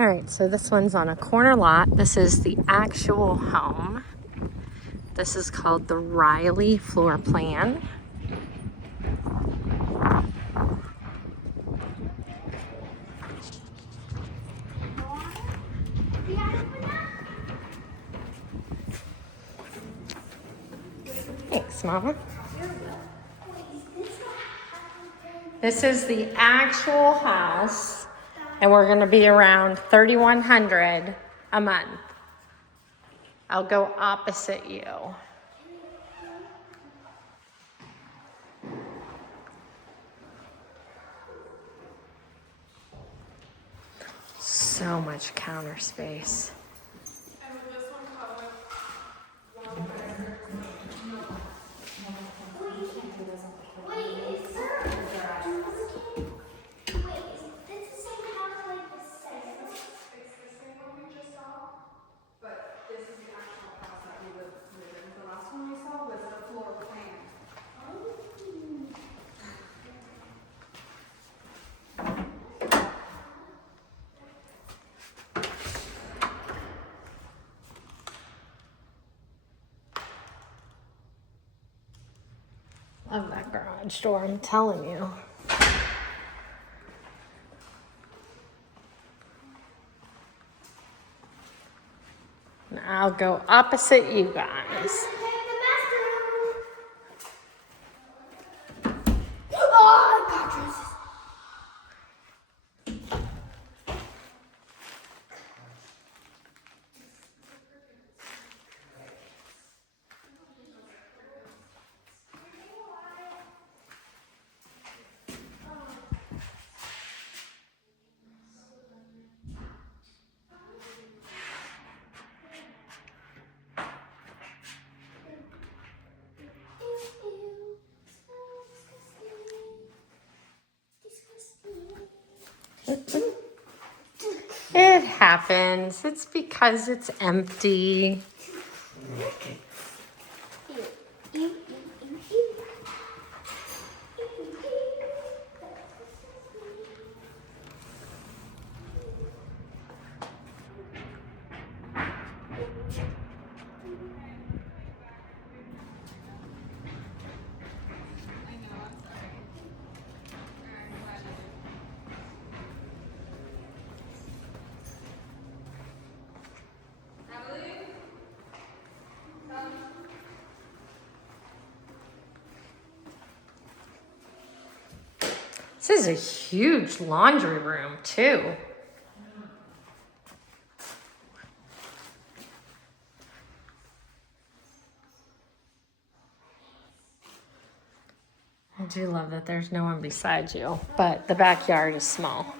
All right, so this one's on a corner lot. This is the actual home. This is called the Raleigh floor plan. Thanks, Mama. This is the actual house, and we're going to be around $3,100 a month. I'll go opposite you. So much counter space. Love that garage door, I'm telling you. And I'll go opposite you guys. It happens. It's because it's empty. This is a huge laundry room, too. I do love that there's no one beside you, but the backyard is small.